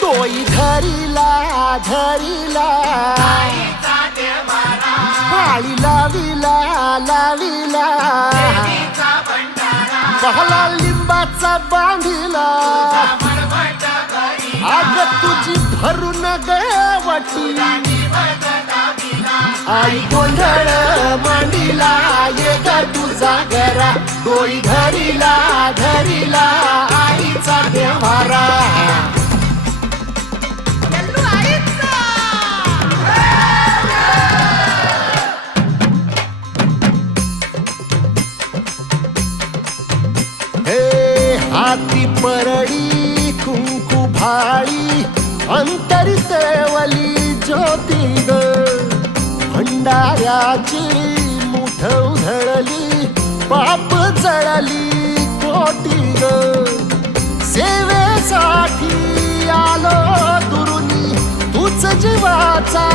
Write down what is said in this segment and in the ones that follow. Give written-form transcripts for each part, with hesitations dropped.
डोई धरिला धरिला पाळी लाविला लाविला बहला लिंबाचा बांधिला आग तुझी भरून गवटी आई गोंधळ मांडीला ये ग तुझा घरा डोई धरिला धरिला आईचा देवारा हाती परडी कुंकू भाळी अंतरितवली ज्योती ग भंडाऱ्याची मुठ उधळली पाप जळली कोटी ग सेवेसाठी आलो दुरुनी तूच जीवाचा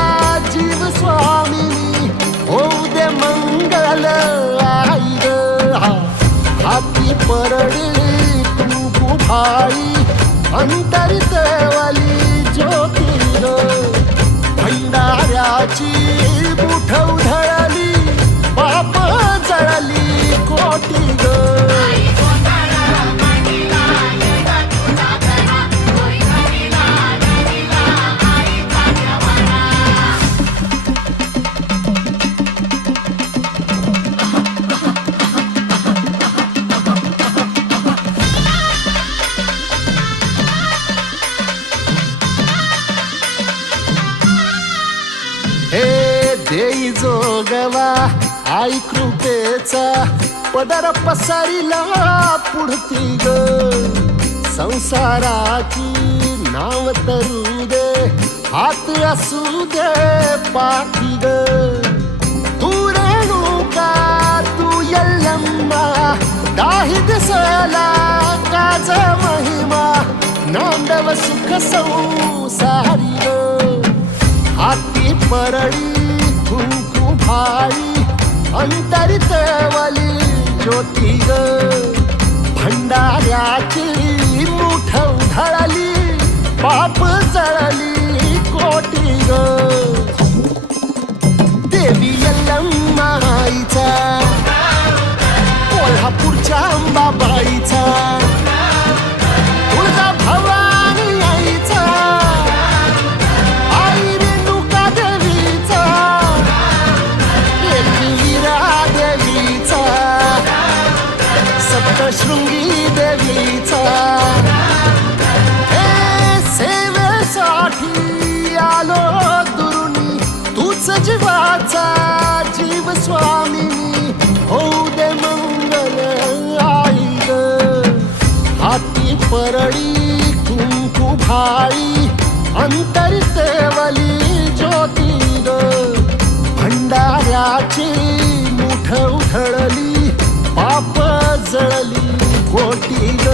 जीव स्वामिनी होऊ दे मंगल आई ग हाती परडी कुंकू भाळी अंतरितवली ज्योती ग भंडाऱ्याची मुठ उधळली पाप जळली कोटी ग देई जोगवा आई कृपेचा पदर पसरिला पुढती ग संसाराची नाव तरू दे हात असू दे पाठी ग तू रेणुका तू यल्लम्मा दाही दिसला काज महिमा नांदव सुख संसारी ग हाती परडी कुंकू भाळी अंतरितवली ज्योती ग भंडाऱ्याची मुठ उधळली पाप जळली कोटी ग देवी यल्लम्मा आईचा कोल्हापूरच्या अंबाबाईचा तुळजा भवानी आईचा शृंगी देवीचा सेवेसाठी आलो दुरुनी तूच जीवाचा जीव स्वामिनी होऊ दे मंगल आई ग हाती परडी कुंकू भाळी अंतरितवली ज्योती ग भंडाऱ्याची मुठ उधळली पाप जळली कोटी ग